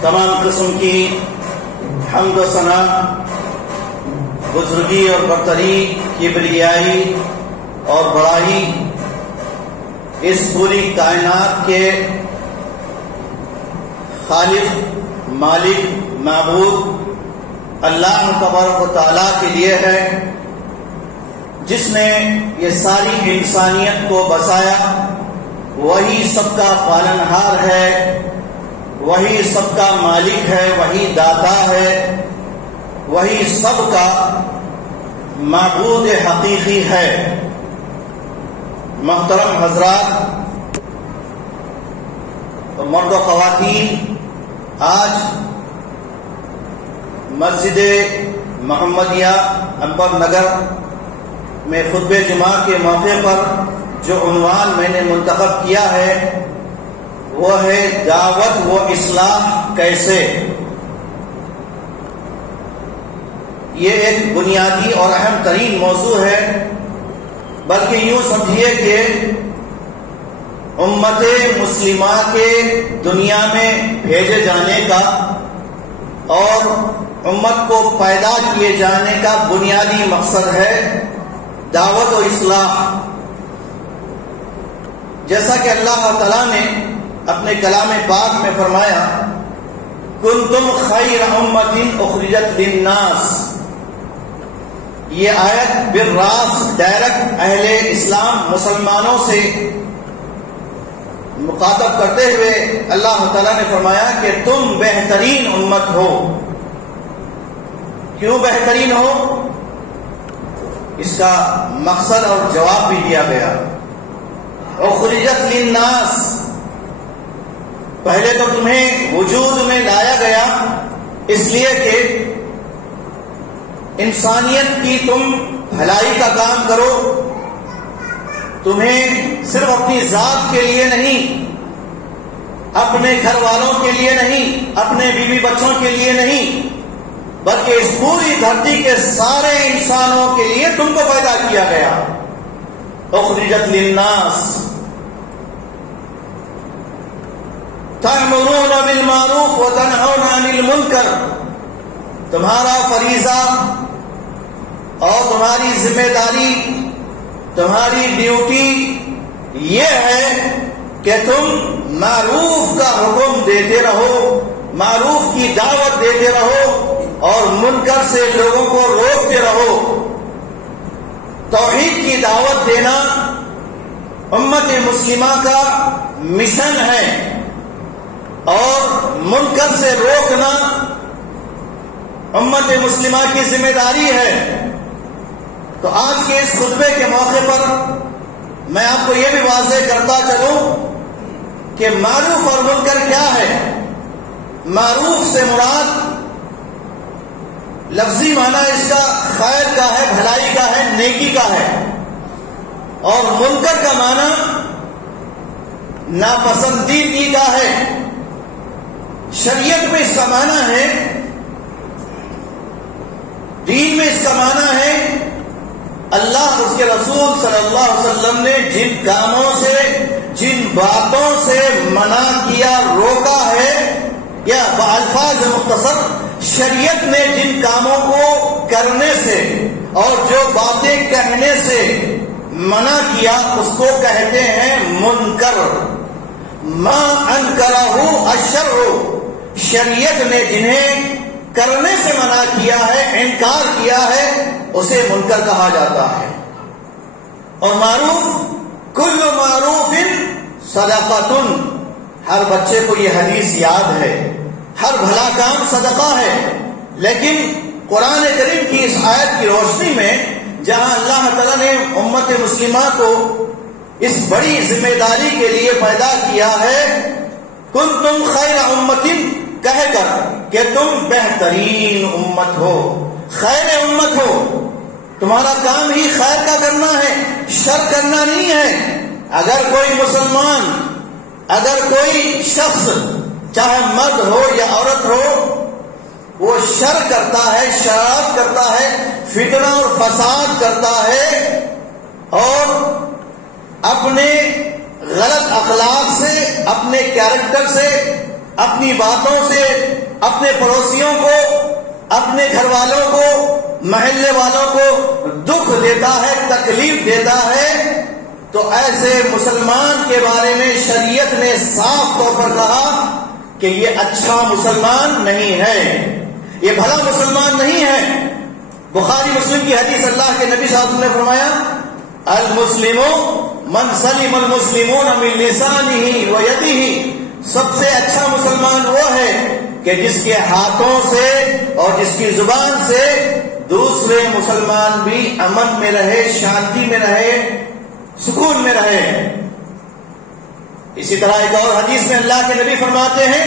تمام قسم کی حمد و ثنا، بزرگی اور برتری، کبریائی اور بڑائی اس پوری کائنات کے خالق، مالک، معبود اللہ تبارک و تعالیٰ کے لیے ہے، جس نے یہ ساری انسانیت کو بسایا۔ وہی سب کا پالنہار ہے، وہی سب کا مالک ہے، وہی داتا ہے، وہی سب کا معبود حقیقی ہے۔ محترم حضرات اور مرد و خواتین، آج مسجد محمدیہ امبر نگر میں خطبہ جمعہ کے موقع پر جو عنوان میں نے منتخب کیا ہے وہ ہے دعوت و اصلاح کیسے۔ یہ ایک بنیادی اور اہم ترین موضوع ہے، بلکہ یوں سمجھیے کہ امت مسلمہ کے دنیا میں بھیجے جانے کا اور امت کو پیدا کیے جانے کا بنیادی مقصد ہے دعوت و اصلاح۔ جیسا کہ اللہ تعالیٰ نے اپنے کلام پاک میں فرمایا، کنتم خیر امۃ اخرجت للناس، یہ آیت بالراست ڈائریکٹ اہل اسلام مسلمانوں سے مخاطب کرتے ہوئے اللہ تعالیٰ نے فرمایا کہ تم بہترین امت ہو۔ کیوں بہترین ہو؟ اس کا مقصد اور جواب بھی دیا گیا۔ اخرجت للناس، پہلے تو تمہیں وجود میں لایا گیا اس لیے کہ انسانیت کی تم بھلائی کا کام کرو، تمہیں صرف اپنی ذات کے لیے نہیں، اپنے گھر والوں کے لیے نہیں، اپنے بیوی بچوں کے لیے نہیں، بلکہ اس پوری دھرتی کے سارے انسانوں کے لیے تم کو پیدا کیا گیا۔ اخرجت للناس تأمرون بالمعروف وتنہون عن المنکر، تمہارا فریضہ اور تمہاری ذمہ داری، تمہاری ڈیوٹی یہ ہے کہ تم معروف کا حکم دیتے رہو، معروف کی دعوت دیتے رہو اور منکر سے لوگوں کو روکتے رہو۔ توحید کی دعوت دینا امت مسلمہ کا مشن ہے اور منکر سے روکنا امت مسلمہ کی ذمہ داری ہے۔ تو آج کے اس خطبے کے موقع پر میں آپ کو یہ بھی واضح کرتا چلوں کہ معروف اور منکر کیا ہے۔ معروف سے مراد لفظی معنی اس کا خیر کا ہے، بھلائی کا ہے، نیکی کا ہے، اور منکر کا معنی ناپسندیدگی کا ہے۔ شریعت میں اس کا معنی ہے، دین میں اس کا معنی ہے، اللہ اور اس کے رسول صلی اللہ علیہ وسلم نے جن کاموں سے، جن باتوں سے منع کیا، روکا ہے، یا بالفاظ مختصر شریعت نے جن کاموں کو کرنے سے اور جو باتیں کہنے سے منع کیا اس کو کہتے ہیں منکر۔ ما انکرہ الشرع، شریعت نے جنہیں کرنے سے منع کیا ہے، انکار کیا ہے، اسے منکر کہا جاتا ہے۔ اور معروف، کل معروف صدقۃ، ہر بچے کو یہ حدیث یاد ہے، ہر بھلا کام صدقہ ہے۔ لیکن قرآن کریم کی اس آیت کی روشنی میں جہاں اللہ تعالیٰ نے امت مسلمہ کو اس بڑی ذمہ داری کے لیے پیدا کیا ہے، کنتم خیر امۃ، کہہ کر کہ تم بہترین امت ہو، خیر امت ہو، تمہارا کام ہی خیر کا کرنا ہے، شر کرنا نہیں ہے۔ اگر کوئی مسلمان، اگر کوئی شخص چاہے مرد ہو یا عورت ہو، وہ شر کرتا ہے، شرارت کرتا ہے، فتنہ اور فساد کرتا ہے اور اپنے غلط اخلاق سے، اپنے کیریکٹر سے اپنی باتوں سے اپنے پڑوسیوں کو، اپنے گھر والوں کو، محلے والوں کو دکھ دیتا ہے، تکلیف دیتا ہے، تو ایسے مسلمان کے بارے میں شریعت نے صاف طور پر کہا کہ یہ اچھا مسلمان نہیں ہے، یہ بھلا مسلمان نہیں ہے۔ بخاری مسلم کی حدیث اللہ کے نبی صلی اللہ علیہ وسلم نے فرمایا المسلم من سلم المسلمون من لسانه ويده، سب سے اچھا مسلمان وہ ہے کہ جس کے ہاتھوں سے اور جس کی زبان سے دوسرے مسلمان بھی امن میں رہے، شانتی میں رہے، سکون میں رہے۔ اسی طرح ایک اور حدیث میں اللہ کے نبی فرماتے ہیں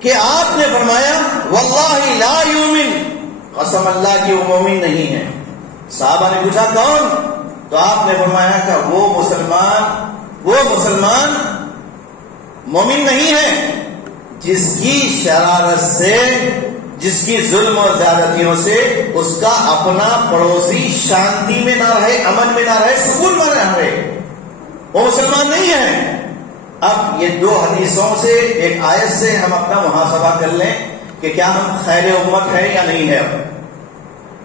کہ آپ نے فرمایا واللہ لا یؤمن، قسم اللہ کی وہ مومن نہیں ہے۔ صحابہ نے پوچھا کون؟ تو آپ نے فرمایا کہ وہ مسلمان مومن نہیں ہے جس کی شرارت سے، جس کی ظلم و زیادتیوں سے اس کا اپنا پڑوسی شانتی میں نہ رہے، امن میں نہ رہے، سکون میں نہ رہے، وہ مسلمان نہیں ہے۔ اب یہ دو حدیثوں سے، ایک آیت سے ہم اپنا محاسبہ کر لیں کہ کیا ہم خیر امت ہے یا نہیں ہے۔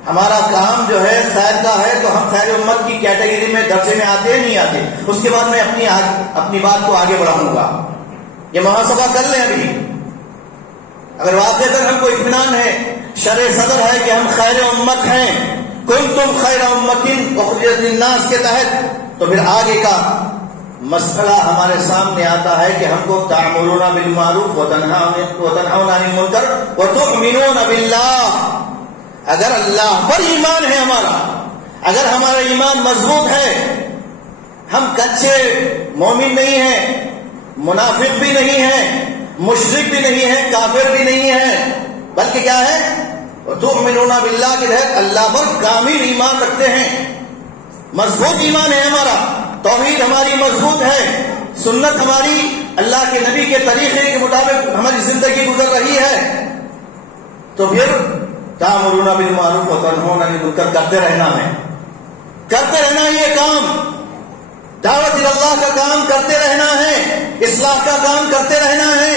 ہمارا کام جو ہے خیر کا ہے تو ہم خیر امت کی کیٹیگری میں درجے میں آتے ہیں نہیں آتے؟ اس کے بعد میں اپنی بات کو آگے بڑھاؤں گا۔ یہ محاسبہ کر لیں ابھی، اگر واقعی ہم کو اطمینان ہے، شرع صدر ہے کہ ہم خیر امت ہیں، کنتم خیر امت اخرجت للناس کے تحت، تو پھر آگے کا مسئلہ ہمارے سامنے آتا ہے کہ ہم کو تعمرون بالمعروف وتنہون عن المنکر وتؤمنون باللہ۔ اگر اللہ پر ایمان ہے ہمارا، اگر ہمارا ایمان مضبوط ہے، ہم کچے مومن نہیں ہیں، منافق بھی نہیں ہیں، مشرک بھی نہیں ہے، کافر بھی نہیں ہے، بلکہ کیا ہے تؤمنون باللہ کے تحت اللہ پر کامل ایمان رکھتے ہیں، مضبوط ایمان ہے ہمارا، توحید ہماری مضبوط ہے، سنت ہماری اللہ کے نبی کے طریقے کے مطابق ہماری زندگی گزر رہی ہے، تو پھر تأمرون بالمعروف وتنہون عن المنکر کرتے رہنا ہے، کرتے رہنا ہے، یہ کام دعوت اللہ کا کام کرتے رہنا ہے، اصلاح کا کام کرتے رہنا ہے۔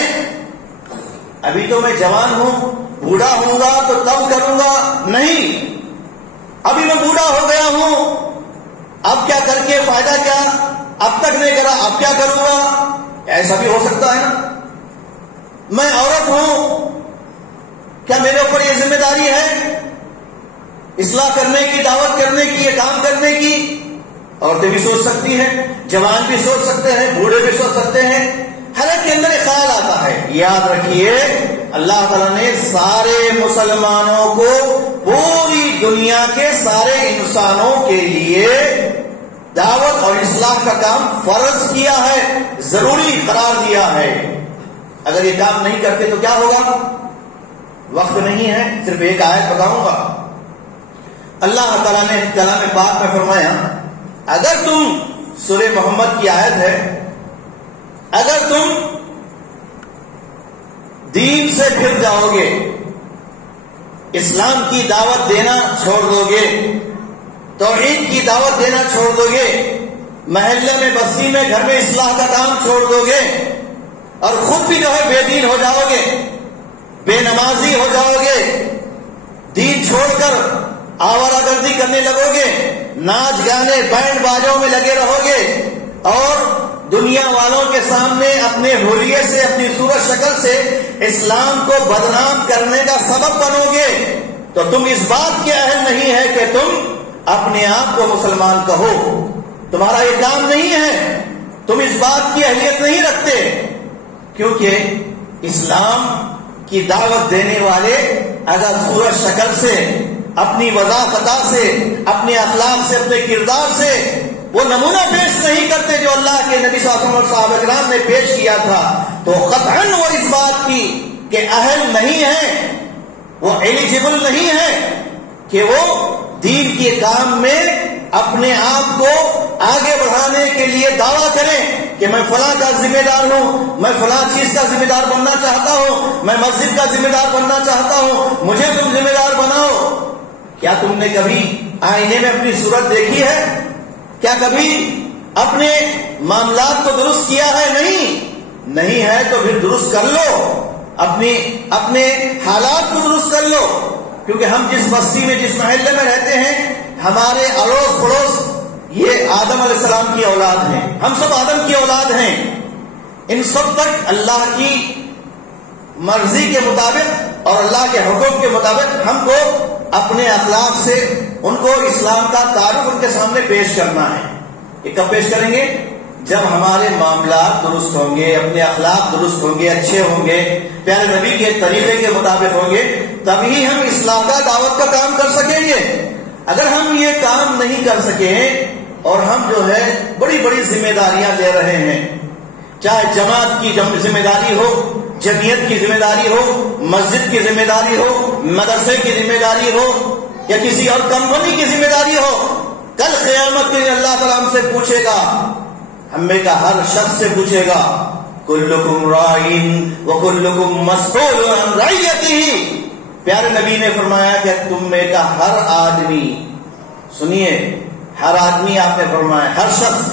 ابھی تو میں جوان ہوں، بوڑھا ہوں گا تو تب کروں گا، نہیں، ابھی میں بوڑھا ہو گیا ہوں، اب کیا کر کے فائدہ کیا، اب تک نہیں کرا اب کیا کروں گا، ایسا بھی ہو سکتا ہے نا۔ میں عورت ہوں، کیا میرے اوپر یہ ذمہ داری ہے اصلاح کرنے کی، دعوت کرنے کی، یہ کام کرنے کی؟ عورتیں بھی سوچ سکتی ہیں، جوان بھی سوچ سکتے ہیں، بوڑھے بھی سوچ سکتے ہیں، ہر ایک کے اندر ایک خیال آتا ہے۔ یاد رکھیے اللہ تعالیٰ نے سارے مسلمانوں کو، پوری دنیا کے سارے انسانوں کے لیے دعوت اور اصلاح کا کام فرض کیا ہے، ضروری قرار دیا ہے۔ اگر یہ کام نہیں کرتے تو کیا ہوگا؟ وقت نہیں ہے، صرف ایک آیت بتاؤں گا۔ اللہ تعالیٰ نے کلام پاک میں فرمایا اگر تم، سورہ محمد کی آیت ہے، اگر تم دین سے پھر جاؤ گے، اسلام کی دعوت دینا چھوڑ دو گے، توحید کی دعوت دینا چھوڑ دو گے، محلے میں، بستی میں، گھر میں اصلاح کا کام چھوڑ دو گے، اور خود بھی جو ہے بے دین ہو جاؤ گے، بے نمازی ہو جاؤ گے، دین چھوڑ کر آوارہ گردی کرنے لگو گے، ناچ گانے بینڈ باجوں میں لگے رہو گے، اور دنیا والوں کے سامنے اپنے حلیے سے، اپنی صورت شکل سے اسلام کو بدنام کرنے کا سبب بنو گے، تو تم اس بات کے اہل نہیں ہے کہ تم اپنے آپ کو مسلمان کہو، تمہارا یہ کام نہیں ہے، تم اس بات کی اہلیت نہیں رکھتے، کیونکہ اسلام کی دعوت دینے والے اگر صورت شکل سے، اپنی وضاحت سے، اپنے اخلاق سے، اپنے کردار سے وہ نمونہ پیش نہیں کرتے جو اللہ کے نبی صلی اللہ علیہ وسلم اور صحابہ کرام نے پیش کیا تھا، تو قطعاً وہ اس بات کی کہ اہل نہیں ہے، وہ ایلیجیبل نہیں ہے کہ وہ دین کے کام میں اپنے آپ کو آگے بڑھانے کے لیے دعویٰ کریں کہ میں فلاں کا ذمہ دار ہوں، میں فلاں چیز کا ذمہ دار بننا چاہتا ہوں، میں مسجد کا ذمہ دار بننا چاہتا ہوں، مجھے تم ذمہ دار بناؤ۔ کیا تم نے کبھی آئینے میں اپنی صورت دیکھی ہے؟ کیا کبھی اپنے معاملات کو درست کیا ہے؟ نہیں، نہیں ہے تو پھر درست کر لو، اپنے حالات کو درست کر لو، کیونکہ ہم جس بستی میں جس محلے میں رہتے ہیں ہمارے اڑوس پڑوس یہ آدم علیہ السلام کی اولاد ہیں، ہم سب آدم کی اولاد ہیں، ان سب تک اللہ کی مرضی کے مطابق اور اللہ کے حکم کے مطابق ہم کو اپنے اخلاق سے ان کو اسلام کا تعارف ان کے سامنے پیش کرنا ہے۔ یہ کب پیش کریں گے؟ جب ہمارے معاملات درست ہوں گے، اپنے اخلاق درست ہوں گے، اچھے ہوں گے، پیارے نبی کے طریقے کے مطابق ہوں گے، تبھی ہم اصلاح کا دعوت کا کام کر سکیں گے۔ اگر ہم یہ کام نہیں کر سکے اور ہم جو ہے بڑی بڑی ذمہ داریاں لے رہے ہیں، چاہے جماعت کی ذمہ داری ہو، جمعیت کی ذمہ داری ہو، مسجد کی ذمہ داری ہو، مدرسے کی ذمہ داری ہو، یا کسی اور کمپنی کی ذمہ داری ہو، کل قیامت کے دن اللہ تعالیٰ ہم سے پوچھے گا، ہم میں کا ہر شخص سے پوچھے گا، کلکم راعٍ وکلکم مسئول عن رعیتہ۔ پیارے نبی نے فرمایا کہ تم میں کا ہر آدمی، سنیے، ہر آدمی آپ نے فرمایا، ہر شخص،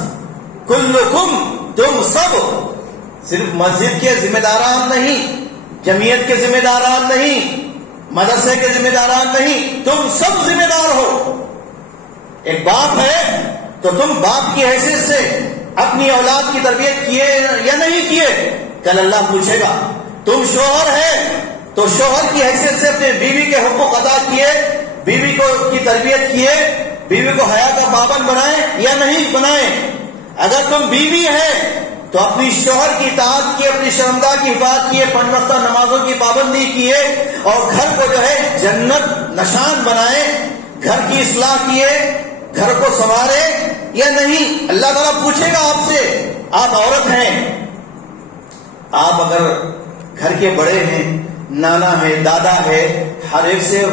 کلکم، تم سب، صرف مسجد کے ذمہ داران نہیں، جمعیت کے ذمہ داران نہیں، مدرسے کے ذمہ داران نہیں، تم سب ذمہ دار ہو۔ ایک باپ ہے تو تم باپ کی حیثیت سے اپنی اولاد کی تربیت کیے یا نہیں کیے، کل اللہ پوچھے گا۔ تم شوہر ہے تو شوہر کی حیثیت سے اپنے بیوی کے حقوق ادا کیے، بیوی کو کی تربیت کیے، بیوی کو حیا کا پابند بنائے یا نہیں بنائے۔ اگر تم بیوی ہے تو اپنی شوہر کی اطاعت کی، اپنی شرمگاہ کی حفاظت کیے، 5 وقتہ نمازوں کی پابندی کیے، اور گھر کو جو ہے جنت نشان بنائے، گھر کی اصلاح کیے، گھر کو سنوارے یا نہیں۔ اللہ تعالیٰ پوچھے گا آپ سے۔ آپ عورت ہیں، آپ اگر گھر کے بڑے ہیں، نانا ہے، دادا ہے، ہر ایک سے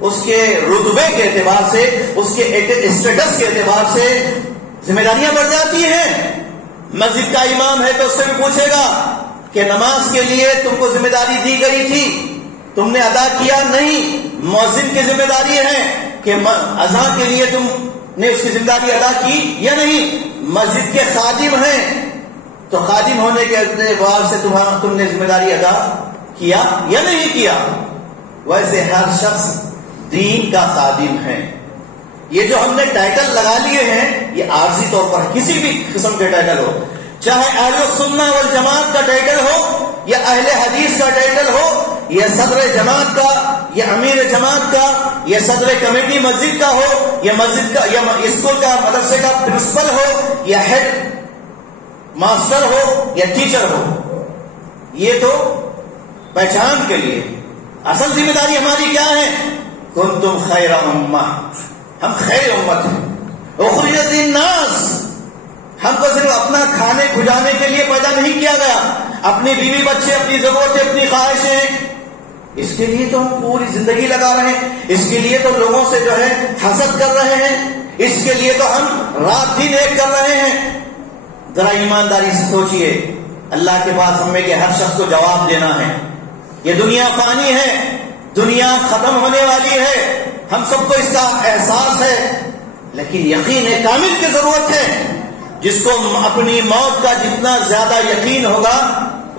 اس کے رتبے کے اعتبار سے، اس کے اسٹیٹس کے اعتبار سے ذمہ داریاں بڑھ جاتی ہیں۔ مسجد کا امام ہے تو اس سے بھی پوچھے گا کہ نماز کے لیے تم کو ذمہ داری دی گئی تھی، تم نے ادا کیا نہیں۔ مؤذن کی ذمہ داری ہے کہ اذان کے لیے تم نے اس کی ذمہ داری ادا کی یا نہیں۔ مسجد کے خادم ہیں تو خادم ہونے کے اعتبار سے تم نے ذمہ داری ادا کیا یا نہیں کیا۔ ویسے ہر شخص دین کا خادم ہے۔ یہ جو ہم نے ٹائٹل لگا لیے ہیں یہ عارضی طور پر کسی بھی قسم کے ٹائٹل ہو، چاہے اہل السنہ والجماعت کا ٹائٹل ہو یا اہل حدیث کا ٹائٹل ہو، یا صدر جماعت کا یا امیر جماعت کا یا صدر کمیٹی مسجد کا ہو، یا مسجد کا یا اسکول کا مدرسے کا پرنسپل ہو، یا ہیڈ ماسٹر ہو یا ٹیچر ہو، یہ تو پہچان کے لیے۔ اصل ذمہ داری ہماری کیا ہے؟ کنتم خیر امہ، ہم خیر امت ہیں۔ اخرجت للناس، ہم کو صرف اپنا کھانے کھجانے کے لیے پیدا نہیں کیا گیا، اپنی بیوی بچے، اپنی ضرورتیں، اپنی خواہشیں، اس کے لیے تو ہم پوری زندگی لگا رہے ہیں، اس کے لیے تو لوگوں سے جو ہے حسد کر رہے ہیں، اس کے لیے تو ہم رات دن ایک کر رہے ہیں۔ ذرا ایمانداری سے سوچئے، اللہ کے پاس ہمیں کہ ہر شخص کو جواب دینا ہے۔ یہ دنیا فانی ہے، دنیا ختم ہونے والی ہے، ہم سب کو اس کا احساس ہے، لیکن یقین کامل کی ضرورت ہے۔ جس کو اپنی موت کا جتنا زیادہ یقین ہوگا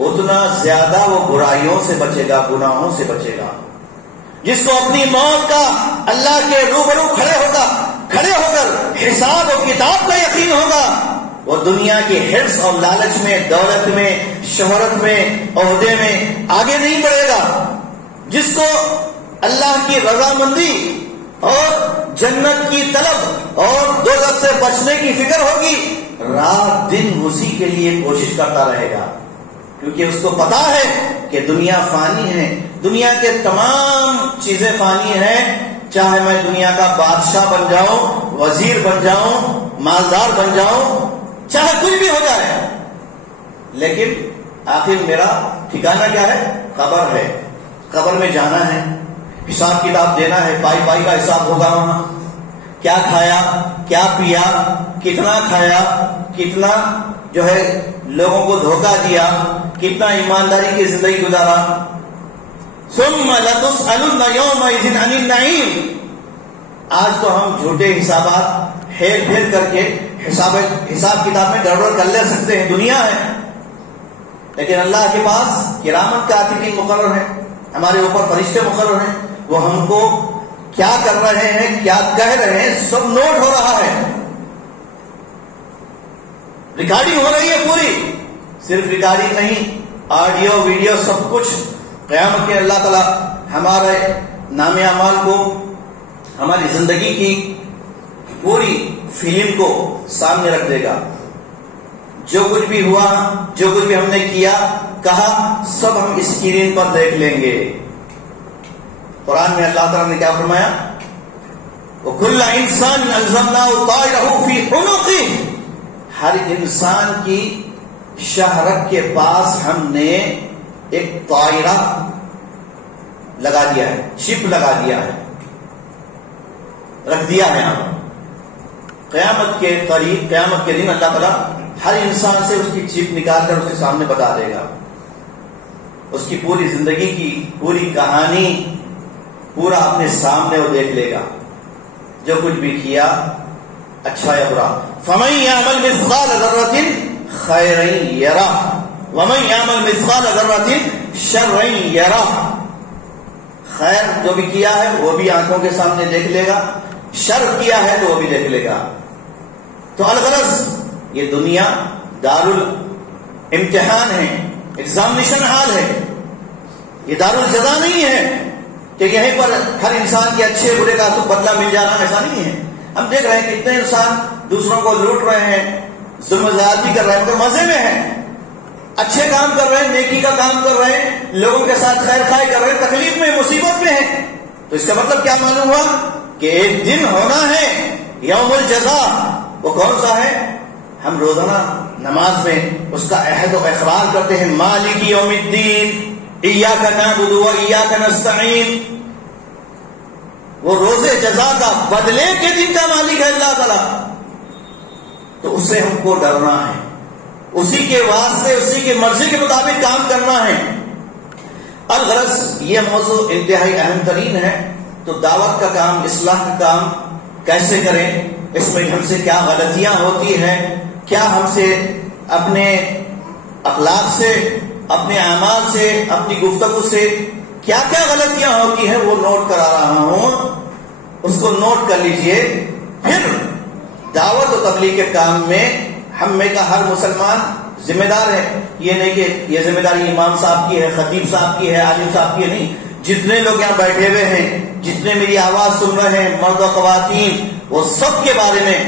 اتنا زیادہ وہ برائیوں سے بچے گا، گناہوں سے بچے گا۔ جس کو اپنی موت کا اللہ کے روبرو کھڑے ہو کر حساب و کتاب کا یقین ہوگا، وہ دنیا کی حرص اور لالچ میں، دولت میں، شہرت میں، عہدے میں آگے نہیں بڑھے گا۔ جس کو اللہ کی رضامندی اور جنت کی طلب اور دوزخ سے بچنے کی فکر ہوگی، رات دن اسی کے لیے کوشش کرتا رہے گا، کیونکہ اس کو پتا ہے کہ دنیا فانی ہے، دنیا کے تمام چیزیں فانی ہیں، چاہے میں دنیا کا بادشاہ بن جاؤں، وزیر بن جاؤں، مالدار بن جاؤں، چاہے کچھ بھی ہو جائے، لیکن آخر میرا ٹھکانہ کیا ہے؟ قبر ہے۔ قبر میں جانا ہے، حساب کتاب دینا ہے، پائی کا حساب ہوگا وہاں، کیا کھایا، کیا پیا، کتنا کھایا، کتنا جو ہے لوگوں کو دھوکہ دیا، کتنا ایمانداری کی زندگی گزارا۔ ثم لتسألن یومئذ عن النعیم۔ آج تو ہم جھوٹے حسابات ہیر پھیر کر کے حساب کتاب میں گڑبڑ کر لے سکتے ہیں، دنیا ہے، لیکن اللہ کے پاس کرامن کاتبین مقرر ہیں، ہمارے اوپر فرشتے مقرر ہیں، وہ ہم کو کیا کر رہے ہیں، کیا کہہ رہے ہیں، سب نوٹ ہو رہا ہے، ریکارڈنگ ہو رہی ہے پوری. صرف ریکارڈنگ نہیں، آڈیو ویڈیو سب کچھ. قیامت کے اللہ تعالی ہمارے نام اعمال کو، ہماری زندگی کی پوری فلم کو سامنے رکھ دے گا. جو کچھ بھی ہوا، جو کچھ بھی ہم نے کیا کہا، سب ہم اسکرین پر دیکھ لیں گے. قرآن میں اللہ تعالیٰ نے کیا فرمایا؟ وَكُلَّ إِنسَانٍ أَلْزَمْنَاهُ طَائِرَهُ فِي عُنُقِهِ، ہر انسان کی شہرت کے پاس ہم نے ایک طائرہ لگا دیا ہے، چپ لگا دیا ہے، رکھ دیا ہے. قیامت کے قریب، قیامت کے دن اللہ تعالیٰ ہر انسان سے اس کی چپ نکال کر اس کے سامنے بتا دے گا. اس کی پوری زندگی کی پوری کہانی پورا اپنے سامنے وہ دیکھ لے گا، جو کچھ بھی کیا اچھا یا برا. فَمَن يَعْمَلْ مِثْقَالَ ذَرَّةٍ خَيْرًا يَرَهُ وَمَن يَعْمَلْ مِثْقَالَ ذَرَّةٍ شَرًّا يَرَهُ. خیر جو بھی کیا ہے وہ بھی آنکھوں کے سامنے دیکھ لے گا، شر کیا ہے تو وہ بھی دیکھ لے گا. تو الغرض یہ دنیا دار الامتحان ہے، ایگزامینیشن ہال ہے، یہ دار الجزا نہیں ہے کہ یہیں پر ہر انسان کے اچھے برے کا بدلہ مل جانا، ایسا نہیں ہے. ہم دیکھ رہے ہیں کتنے انسان دوسروں کو لوٹ رہے ہیں، ظلم و زیادتی کر رہے ہیں، مگر مزے میں ہیں، اچھے کام کر رہے ہیں، نیکی کا کام کر رہے ہیں، لوگوں کے ساتھ خیر خواہی کر رہے ہیں، تکلیف میں مصیبت میں ہیں. تو اس کا مطلب کیا معلوم ہوا کہ ایک دن ہونا ہے یوم الجزا. وہ کون سا ہے؟ ہم روزانہ نماز میں اس کا عہد و اقرار کرتے ہیں، مالک یوم الدین ایاک نعبد و ایاک نستعین. وہ روز جزا کا، بدلے کے دن کا مالک ہے اللہ تعالیٰ. تو اس سے ہم کو ڈرنا ہے، اسی کے واسطے، اسی کی مرضی کے مطابق کام کرنا ہے. الغرض یہ موضوع انتہائی اہم ترین ہے. تو دعوت کا کام، اصلاح کا کام کیسے کریں، اس میں ہم سے کیا غلطیاں ہوتی ہیں، کیا ہم سے اپنے اخلاق سے، اپنے اعمال سے، اپنی گفتگو سے کیا کیا غلطیاں ہوتی ہیں، وہ نوٹ کرا رہا ہوں. اس کو نوٹ کر لیجئے. پھر دعوت و تبلیغ کے کام میں ہم میں کا ہر مسلمان ذمہ دار ہے. یہ نہیں کہ یہ ذمہ داری امام صاحب کی ہے، خطیب صاحب کی ہے، عالم صاحب کی ہے، نہیں. جتنے لوگ یہاں بیٹھے ہوئے ہیں، جتنے میری آواز سن رہے ہیں، مرد و خواتین، وہ سب کے بارے میں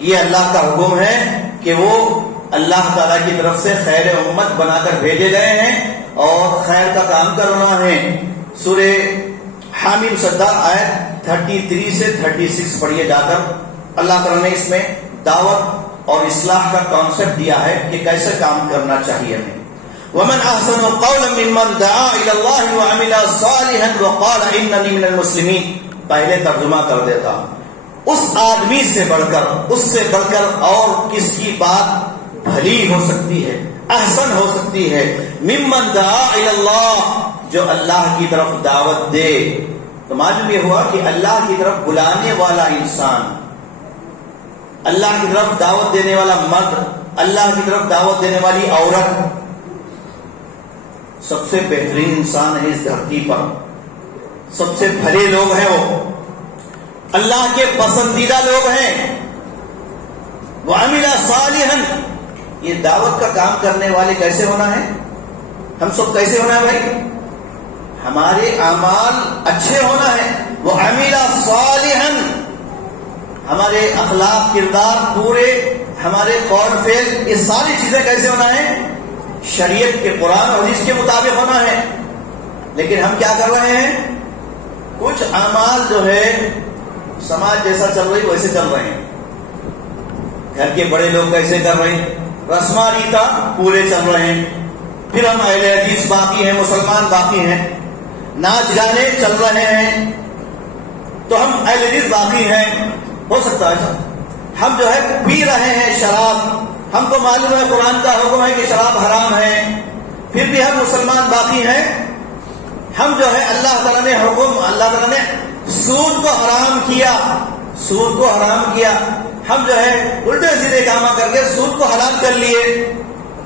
یہ اللہ کا حکم ہے کہ وہ اللہ تعالیٰ کی طرف سے خیر امت بنا کر بھیجے گئے ہیں اور خیر کا کام کرنا ہے. سورہ حامیم سجدہ آیت 33 سے 36 پڑھیے جا کر. اللہ تعالیٰ نے اس میں دعوت اور اصلاح کا کانسیپٹ دیا ہے کہ کیسے کام کرنا چاہیے ہمیں. وَمَنْ أَحْسَنُ قَوْلًا مِّمَّنْ دَعَا إِلَى اللَّهِ وَعَمِلَ صَالِحًا وَقَالَ إِنَّنِي مِنَ الْمُسْلِمِينَ. پہلے ترجمہ کر دیتا ہوں. اس آدمی سے بڑھ کر، اس سے بڑھ کر اور کس کی بات بھلی ہو سکتی ہے، احسن ہو سکتی ہے؟ مِّمَّنْ دَعَا إِلَى اللَّهِ، جو اللہ کی طرف دعوت دے. تو معلوم یہ ہوا کہ اللہ کی طرف بلانے والا انسان، اللہ کی طرف دعوت دینے والا مرد، اللہ کی طرف دعوت دینے والی عورت سب سے بہترین انسان ہے اس دھرتی پر. سب سے بھلے لوگ ہیں، وہ اللہ کے پسندیدہ لوگ ہیں. وَعَمِلَ صَالِحًا. یہ دعوت کا کام کرنے والے کیسے ہونا ہے؟ ہم سب کیسے ہونا ہے بھائی؟ ہمارے اعمال اچھے ہونا ہے. وَعَمِلَ صَالِحًا. ہمارے اخلاق، کردار پورے، ہمارے قول فعل، یہ ساری چیزیں کیسے ہونا ہے؟ شریعت کے، قرآن اور حدیث کے مطابق ہونا ہے. لیکن ہم کیا کر رہے ہیں؟ کچھ اعمال جو ہے سماج جیسا چل رہی ویسے چل رہے ہیں. گھر کے بڑے لوگ کیسے کر رہے ہیں، رسمہ ریتا پورے چل رہے ہیں. پھر ہم اہل حدیث باقی ہیں، مسلمان باقی ہیں. ناچ گانے چل رہے ہیں تو ہم اہل حدیث باقی ہیں. ہو سکتا ہے ہم جو ہے پی رہے ہیں شراب، ہم کو معلوم ہے قرآن کا حکم ہے کہ شراب حرام ہے، پھر بھی ہم مسلمان باقی ہیں. ہم جو ہے اللہ تعالیٰ نے حکم، اللہ تعالیٰ نے سود کو حرام کیا، سود کو حرام کیا، ہم جو ہے الٹے سیدھے کام کر کے سود کو حلال کر لیے.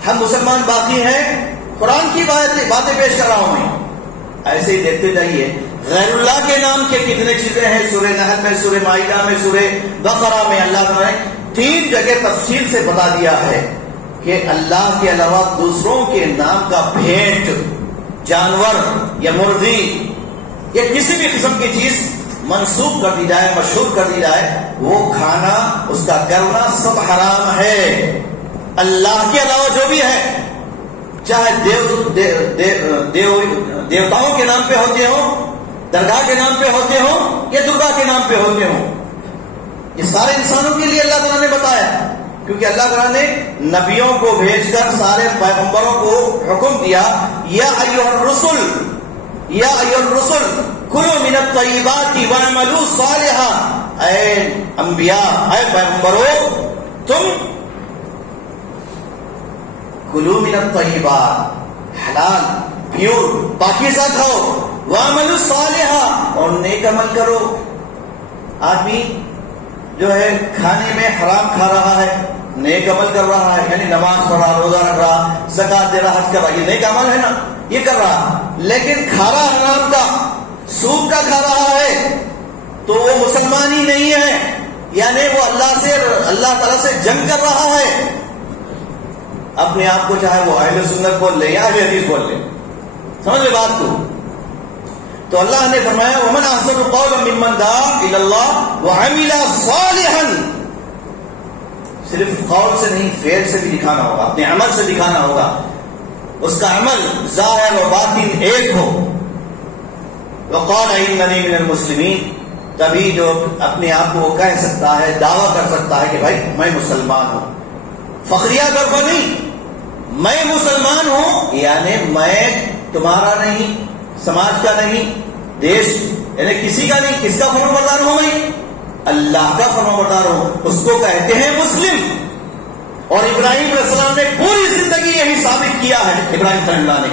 ہم مسلمان باقی ہیں. قرآن کی باتیں پیش کر رہا ہوں میں. ایسے ہی دیکھتے جائیے غیر اللہ کے نام کے کتنے چیزیں ہیں. سورہ نحل میں، سورہ مائدہ میں، سورہ بقرہ میں اللہ تعالیٰ نے 3 جگہ تفصیل سے بتا دیا ہے کہ اللہ کے علاوہ دوسروں کے نام کا بھیٹ، جانور یا مرغی یا کسی بھی قسم کی چیز منسوب کر دی جائے، مشہور کر دی جائے، وہ کھانا، اس کا کرنا سب حرام ہے. اللہ کے علاوہ جو بھی ہے، چاہے دیوتاؤں کے نام پہ ہوتے ہوں، درگاہ کے نام پہ ہوتے ہوں یا درگاہ کے نام پہ ہوتے ہوں، یہ سارے انسانوں کے لیے اللہ تعالیٰ نے بتایا. کیونکہ اللہ تعالیٰ نے نبیوں کو بھیج کر سارے پیغمبروں کو حکم دیا، یا ایھا الرسل کلوا من الطیبات واعملوا صالحا. اے انبیاء، اے پیغمبروں، تم کلوا من الطیبات، حلال پیور پاکیزہ کھاؤ، واعملوا صالحا، اور نیک عمل کرو. آدمی جو ہے کھانے میں حرام کھا رہا ہے، نیک عمل کر رہا ہے، یعنی نماز پڑھ رہا، روزہ رکھ رہا، زکات دے رہا، حج کر رہا، یہ نیک عمل ہے نا، یہ کر رہا. لیکن کھا رہا حرام کا، سود کا کھا رہا ہے، تو وہ مسلمان ہی نہیں ہے، یعنی وہ اللہ تعالیٰ سے جنگ کر رہا ہے. اپنے آپ کو چاہے وہ اہل سنت بول لے یا اہل حدیث بول لے، سمجھ لے بات کو. تو اللہ نے فرمایا وَمَنْ أَحْسَنُ قَوْلًا مِّمَّنْ دَعَا إِلَى اللَّهِ وَعَمِلَ صَالِحًا. صرف قول سے نہیں، فعل سے بھی دکھانا ہوگا، اپنے عمل سے دکھانا ہوگا، اس کا عمل ظاہر و باطن ایک ہو. وَقَالَ إِنَّنِي مِنَ الْمُسْلِمِينَ، تبھی جو اپنے آپ کو وہ کہہ سکتا ہے، دعویٰ کر سکتا ہے کہ بھائی میں مسلمان ہوں. فخریہ طور پر نہیں، میں مسلمان ہوں، یعنی میں تمہارا نہیں، سماج کا نہیں، دیش یعنی کسی کا نہیں. کس کا فرما بردار ہوں میں؟ اللہ کا فرما بردار ہوں. اس کو کہتے ہیں مسلم. اور ابراہیم علیہ السلام نے پوری زندگی یہی ثابت کیا ہے. ابراہیم صلی اللہ نے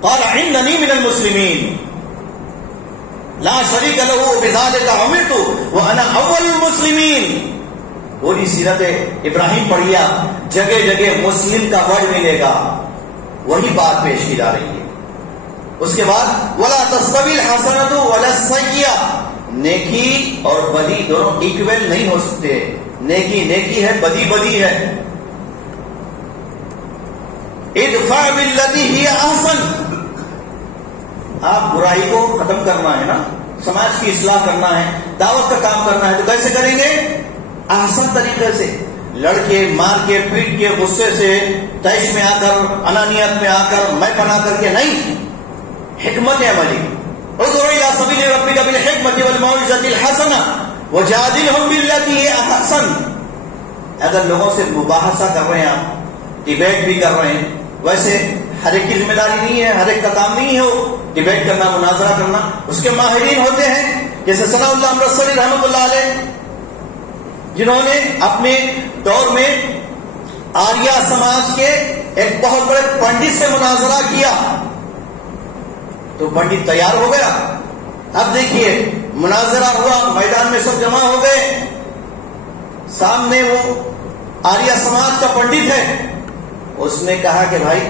قال اننی من المسلمین لا شریک لہ بذلک امرت وانا اول المسلمین. پوری سیرت ابراہیم پڑھیے آپ، جگہ جگہ مسلم کا ورڈ ملے گا، وہی بات پیش کی جا رہی ہے. اس کے بعد وَلَا تَسْتَوِي الْحَسَنَةُ وَلَا السَّيِّئَةُ، نیکی اور بدی دونوں ایکویل نہیں ہو سکتے. نیکی نیکی ہے، بدی بدی ہے. ادفع باللتی ہی احسن، آپ برائی کو ختم کرنا ہے نا، سماج کی اصلاح کرنا ہے، دعوت کا کام کرنا ہے، تو کیسے کریں گے؟ احسن طریقے سے، لڑکے مار کے پیٹ کے غصے سے، تیش میں آ کر، انانیت میں آ کر، میں بنا کر کے نہیں. حکمت عملی. ادعو الى سبیل ربک بالحکمت والموعظۃ الحسنہ وجادلہم باللتی ہی احسن. اگر لوگوں سے مباحثہ کر رہے ہیں، آپ ڈیبیٹ بھی کر رہے ہیں، ویسے ہر ایک کی ذمہ داری نہیں ہے، ہر ایک کا کام نہیں ہو ڈیبیٹ کرنا، مناظرہ کرنا. اس کے ماہرین ہوتے ہیں، جیسے ثناء اللہ امرتسری رحمۃ اللہ علیہ، جنہوں نے اپنے دور میں آریہ سماج کے ایک بہت بڑے پنڈت سے مناظرہ کیا، تو پنڈت تیار ہو گیا. اب دیکھیے مناظرہ ہوا، میدان میں سب جمع ہو گئے، سامنے وہ آریہ سماج کا پنڈت ہے. اس نے کہا کہ بھائی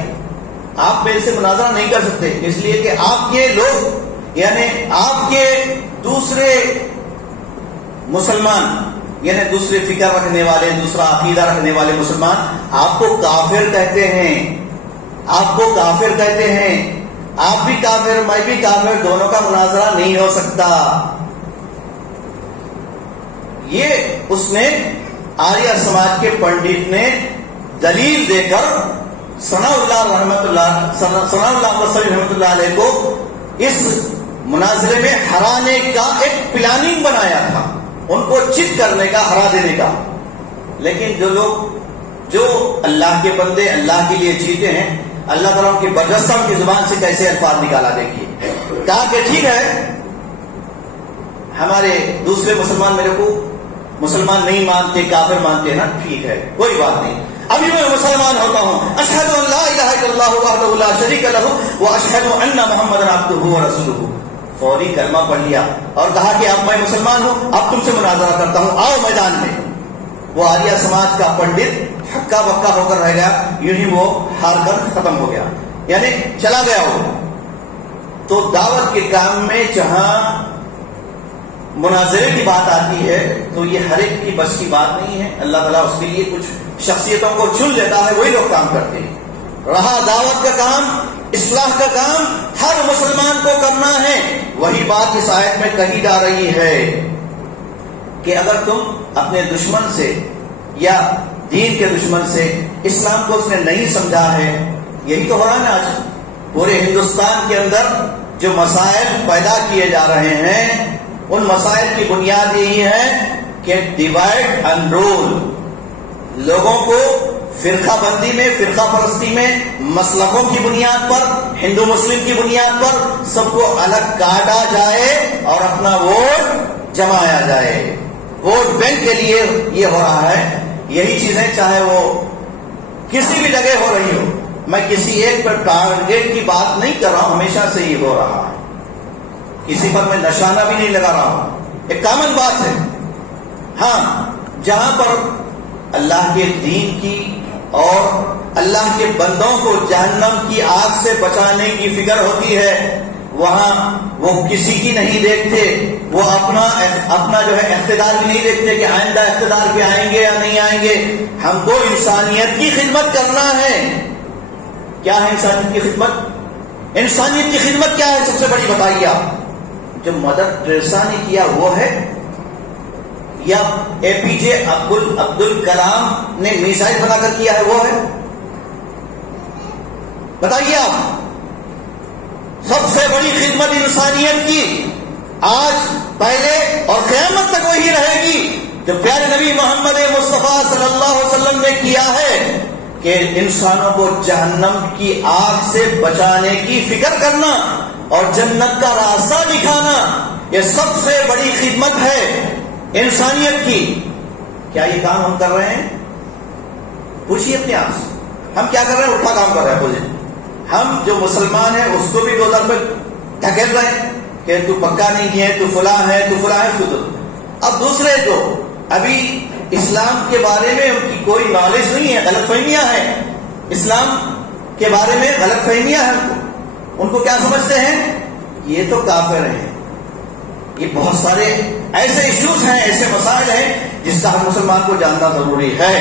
آپ میرے سے مناظرہ نہیں کر سکتے، اس لیے کہ آپ کے لوگ، یعنی آپ کے دوسرے مسلمان، یعنی دوسرے فکر رکھنے والے، دوسرا عقیدہ رکھنے والے مسلمان آپ کو کافر کہتے ہیں، آپ کو کافر کہتے ہیں. آپ بھی کافر، میں بھی کافر، دونوں کا مناظرہ نہیں ہو سکتا. یہ اس نے آریہ سماج کے پنڈت نے دلیل دے کر ثناء اللہ رحمۃ اللہ علیہ کو اس مناظرے میں ہرانے کا ایک پلاننگ بنایا تھا، ان کو چت کرنے کا، ہرا دینے کا. لیکن جو لوگ جو اللہ کے بندے اللہ کے لیے جیتے ہیں، اللہ تعالیٰ کی برجستہ کی زبان سے کیسے الفاظ نکالا. دیکھیے کہا کہ ٹھیک ہے ہمارے دوسرے مسلمان میرے کو مسلمان نہیں مانتے، کافر مانتے ہیں نا، ٹھیک ہے کوئی بات نہیں، ابھی میں مسلمان ہوتا ہوں. اشہد ان لا الہ الا اللہ وحدہ لا شریک لہ واشہد ان محمدا عبدہ ورسولہ. فوری کلمہ پڑھ لیا اور کہا کہ اب میں مسلمان ہوں، اب تم سے مناظرہ کرتا ہوں، آؤ میدان میں. وہ آریہ سماج کا پنڈت ہکا بکا ہو کر رہ گیا، یوں ہی وہ ہار کر ختم ہو گیا، یعنی چلا گیا وہ۔ تو دعوت کے کام میں جہاں مناظرے کی بات آتی ہے تو یہ ہر ایک کی بس کی بات نہیں ہے، اللہ تعالیٰ اس کے لیے کچھ شخصیتوں کو چن لیتا ہے، وہی لوگ کام کرتے ہیں۔ رہا دعوت کا کام، اصلاح کا کام ہر مسلمان کو کرنا ہے۔ وہی بات اس آیت میں کہی جا رہی ہے کہ اگر تم اپنے دشمن سے یا دین کے دشمن سے اسلام کو اس نے نہیں سمجھا ہے، یہی تو ہو رہا ہے نا آج پورے ہندوستان کے اندر جو مسائل پیدا کیے جا رہے ہیں، ان مسائل کی بنیاد یہی ہے کہ ڈیوائڈ اینڈ رول، لوگوں کو فرقہ بندی میں، فرقہ پرستی میں، مسلکوں کی بنیاد پر، ہندو مسلم کی بنیاد پر سب کو الگ کاٹا جائے اور اپنا ووٹ جمایا جائے۔ ووٹ بینک کے لیے یہ ہو رہا ہے۔ یہی چیزیں چاہے وہ کسی بھی جگہ ہو رہی ہو، میں کسی ایک پر ٹارگیٹ کی بات نہیں کر رہا ہوں، ہمیشہ سے یہ ہو رہا ہے، کسی پر میں نشانہ بھی نہیں لگا رہا ہوں، ایک کامن بات ہے۔ ہاں، جہاں پر اللہ کے دین کی اور اللہ کے بندوں کو جہنم کی آگ سے بچانے کی فکر ہوتی ہے، وہاں وہ کسی کی نہیں دیکھتے، وہ اپنا جو ہے اقتدار بھی نہیں دیکھتے کہ آئندہ اقتدار پہ آئیں گے یا نہیں آئیں گے۔ ہم کو انسانیت کی خدمت کرنا ہے۔ کیا ہے انسانیت کی خدمت؟ انسانیت کی خدمت کیا ہے سب سے بڑی بتائیے آپ؟ جو مدر ٹریسا نے کیا وہ ہے، یا اے پی جے عبد الکلام نے میزائل بنا کر کیا ہے وہ ہے؟ بتائیے آپ۔ سب سے بڑی خدمت انسانیت کی آج، پہلے اور قیامت تک وہی رہے گی جو پیارے نبی محمد مصطفیٰ صلی اللہ علیہ وسلم نے کیا ہے کہ انسانوں کو جہنم کی آگ سے بچانے کی فکر کرنا اور جنت کا راستہ دکھانا، یہ سب سے بڑی خدمت ہے انسانیت کی۔ کیا یہ کام ہم کر رہے ہیں؟ پوچھیے اپنے آپ سے، ہم کیا کر رہے ہیں؟ اٹھا کام کر رہے ہیں۔ بولے ہم جو مسلمان ہیں اس کو بھی دو در میں ڈھکیل رہے ہیں کہ تو پکا نہیں ہے، تو فلاں ہے، تو فلاں ہے، تو اب دوسرے جو ابھی اسلام کے بارے میں ان کی کوئی نالج نہیں ہے، غلط فہمیاں ہیں، اسلام کے بارے میں غلط فہمیاں ہیں، ان کو کیا سمجھتے ہیں؟ یہ تو کافر ہیں۔ یہ بہت سارے ایسے ایشوز ہیں، ایسے مسائل ہیں جس کا ہر مسلمان کو جاننا ضروری ہے۔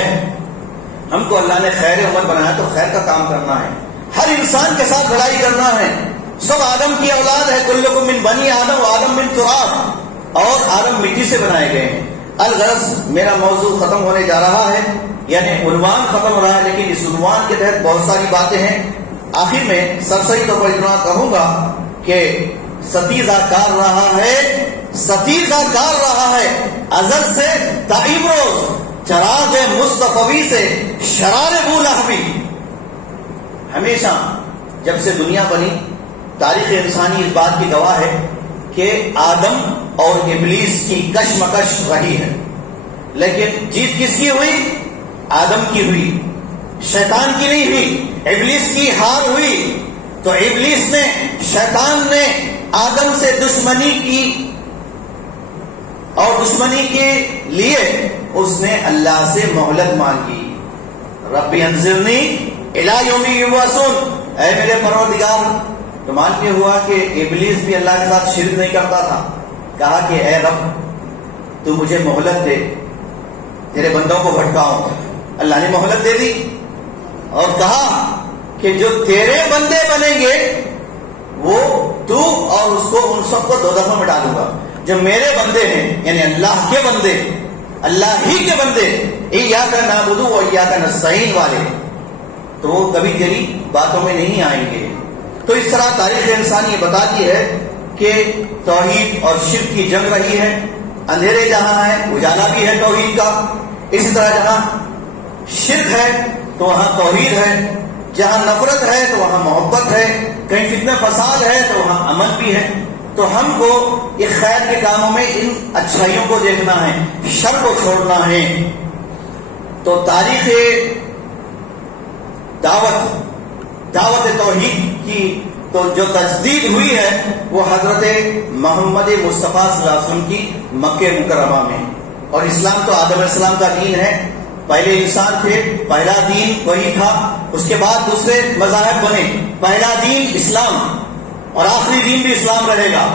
ہم کو اللہ نے خیر امت بنایا تو خیر کا کام کرنا ہے، ہر انسان کے ساتھ بھلائی کرنا ہے۔ سب آدم کی اولاد ہے، کلکم من بنی آدم و آدم من تراب، اور آدم مٹی سے بنائے گئے ہیں۔ الغرض میرا موضوع ختم ہونے جا رہا ہے، یعنی عنوان ختم ہو رہا ہے، لیکن اس عنوان کے تحت بہت ساری باتیں ہیں۔ آخر میں سرسری طور پر اتنا کہوں گا کہ ستیزہ کار رہا ہے، ستیزہ کار رہا ہے ازل سے تا امروز، چراغ مصطفی سے شرار بو لہبی۔ ہمیشہ جب سے دنیا بنی، تاریخ انسانی اس بات کی گواہ ہے کہ آدم اور ابلیس کی کشمکش رہی ہے، لیکن جیت کس کی ہوئی؟ آدم کی ہوئی، شیطان کی نہیں ہوئی، ابلیس کی ہار ہوئی۔ تو ابلیس نے، شیطان نے آدم سے دشمنی کی، اور دشمنی کے لیے اس نے اللہ سے مہلت مانگی، ربی انظرنی الی یوم یبعثون، اے میرے پروردگار۔ تو مان کے ہوا کہ ابلیس بھی اللہ کے ساتھ شرک نہیں کرتا تھا، کہا کہ اے رب تو مجھے مہلت دے، تیرے بندوں کو بھٹکاؤں۔ اللہ نے مہلت دے دی اور کہا کہ جو تیرے بندے بنیں گے وہ تو اور اس کو، ان سب کو دوزخ میں ڈالوں گا۔ جو میرے بندے ہیں یعنی اللہ کے بندے، اللہ ہی کے بندے، ایاک نعبد و ایاک نستعین والے، تو وہ کبھی تیری باتوں میں نہیں آئیں گے۔ تو اس طرح تاریخ انسانی یہ بتاتی ہے کہ توحید اور شرک کی جنگ رہی ہے۔ اندھیرے جہاں ہے اجالا بھی ہے توحید کا، اسی طرح جہاں شرک ہے تو وہاں توحید ہے، جہاں نفرت ہے تو وہاں محبت ہے، کہیں فتنہ فساد ہے تو وہاں امن بھی ہے۔ تو ہم کو یہ خیر کے کاموں میں ان اچھائیوں کو دیکھنا ہے، شر کو چھوڑنا ہے۔ تو تاریخ دعوت توحید کی تو جو تجدید ہوئی ہے وہ حضرت محمد مصطفیٰ صلی اللہ علیہ وسلم کی مکہ مکرمہ میں، اور اسلام تو آدم علیہ السلام کا دین ہے، پہلے انسان تھے، پہلا دین وہی تھا، اس کے بعد دوسرے مذاہب بنے، پہلا دین اسلام اور آخری دین بھی اسلام رہے گا.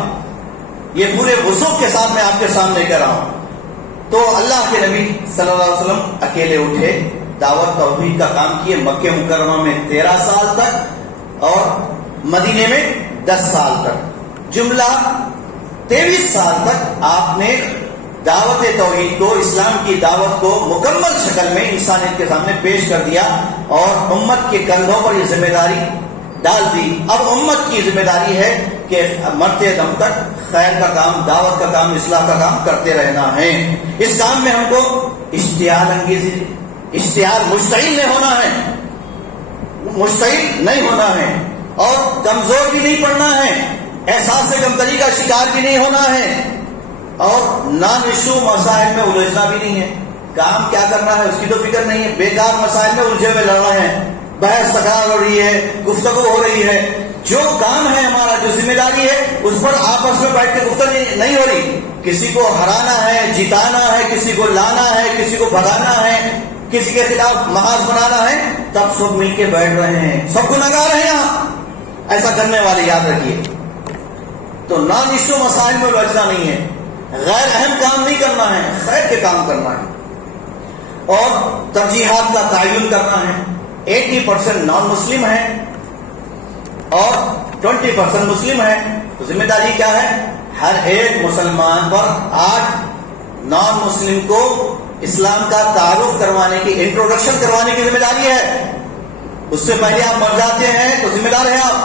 یہ پورے وضوح کے ساتھ میں آپ کے سامنے کہہ رہا ہوں. تو اللہ کے نبی صلی اللہ علیہ وسلم اکیلے اٹھے، دعوت توحید کا کام کیے مکہ مکرمہ میں 13 سال تک اور مدینے میں 10 سال تک، جملہ 23 سال تک آپ نے دعوت توحید کو، اسلام کی دعوت کو مکمل شکل میں انسانیت کے سامنے پیش کر دیا اور امت کے کندھوں پر یہ ذمہ داری ڈال دی. اب امت کی ذمہ داری ہے کہ مرتے دم تک خیر کا کام، دعوت کا کام، اصلاح کا کام کرتے رہنا ہے. اس کام میں ہم کو اشتعال مشتعل نہیں ہونا ہے، مشتعل نہیں ہونا ہے اور کمزور بھی نہیں پڑنا ہے، احساس کمتری کا شکار بھی نہیں ہونا ہے اور نان ایشو مسائل میں الجھنا بھی نہیں ہے. کام کیا کرنا ہے اس کی تو فکر نہیں ہے، بیکار مسائل میں الجھے ہوئے لڑ رہے ہیں، بحث تکرار ہو رہی ہے، گفتگو ہو رہی ہے. جو کام ہے ہمارا، جو ذمہ داری ہے، اس پر آپس میں بیٹھ کے گفتگو نہیں ہو رہی. کسی کو ہرانا ہے، جتانا ہے، کسی کو لانا ہے، کسی کو بھگانا ہے، کسی کے خلاف محاذ بنانا ہے، تب سب مل کے بیٹھ رہے ہیں، سب کو نگار ہے یہاں. ایسا کرنے والے یاد رکھیے. تو نان ایشو مسائل میں الجھنا نہیں ہے، غیر اہم کام نہیں کرنا ہے، خیر کے کام کرنا ہے اور ترجیحات کا تعین کرنا ہے. 80% نان مسلم ہے اور 20% مسلم ہے. تو ذمہ داری کیا ہے؟ ہر ایک مسلمان پر 8 نان مسلم کو اسلام کا تعارف کروانے کی، انٹروڈکشن کروانے کی ذمہ داری ہے. اس سے پہلے آپ مر جاتے ہیں تو ذمہ دار ہیں آپ،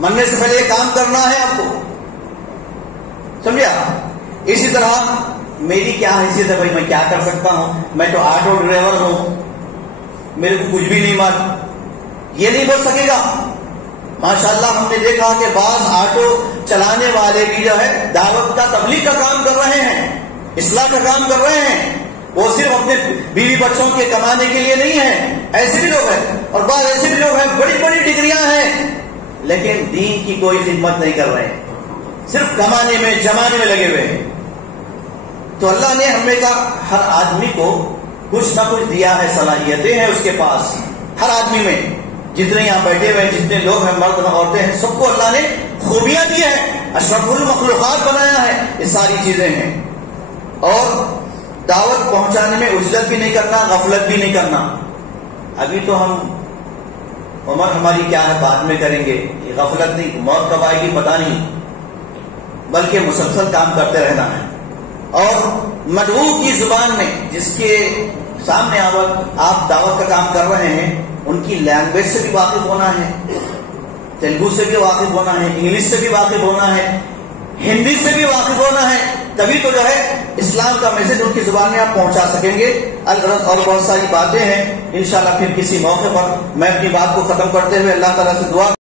مرنے سے پہلے یہ کام کرنا ہے آپ کو، سمجھا؟ اسی طرح میری کیا حیثیت ہے بھائی، میں کیا کر سکتا ہوں؟ میں تو آٹو ڈرائیور ہوں، میرے کو کچھ بھی نہیں معلوم، یہ نہیں بول سکے گا. ماشاءاللہ ہم نے دیکھا کہ بعض آٹو چلانے والے بھی جو ہے دعوت کا، تبلیغ کا کام کر رہے ہیں، اصلاح کا کام کر رہے ہیں. وہ صرف اپنے بیوی بچوں کے کمانے کے لیے نہیں ہے، ایسے بھی لوگ ہیں اور بعض ایسے بھی لوگ ہیں بڑی بڑی ڈگریاں ہیں لیکن دین کی کوئی خدمت نہیں کر رہے ہیں، صرف کمانے میں جمانے میں لگے ہوئے ہیں. تو اللہ نے ہمیں کا ہر آدمی کو کچھ نہ کچھ دیا ہے، صلاحیتیں ہیں اس کے پاس. ہر آدمی میں جتنے یہاں بیٹھے ہوئے ہیں، جتنے لوگ ہیں، مرد عورتیں ہیں، سب کو اللہ نے خوبیاں دی ہیں، اشرف المخلوقات بنایا ہے. یہ ساری چیزیں ہیں اور دعوت پہنچانے میں عجلت بھی نہیں کرنا، غفلت بھی نہیں کرنا. ابھی تو ہم عمر ہماری کیا ہے بعد میں کریں گے، یہ غفلت نہیں، موت کب آئے گی پتہ نہیں، بلکہ مسلسل کام کرتے رہنا ہے. اور مدعو کی زبان میں جس کے سامنے آپ دعوت کا کام کر رہے ہیں، ان کی لینگویج سے بھی واقف ہونا ہے، تیلگو سے بھی واقف ہونا ہے، انگلش سے بھی واقف ہونا ہے، ہندی سے بھی واقف ہونا ہے. تبھی تو جو ہے اسلام کا میسج ان کی زبان میں آپ پہنچا سکیں گے. الغرض اور بہت ساری باتیں ہیں، انشاءاللہ پھر کسی موقع پر میں اپنی بات کو ختم کرتے ہوئے اللہ تعالیٰ سے دعا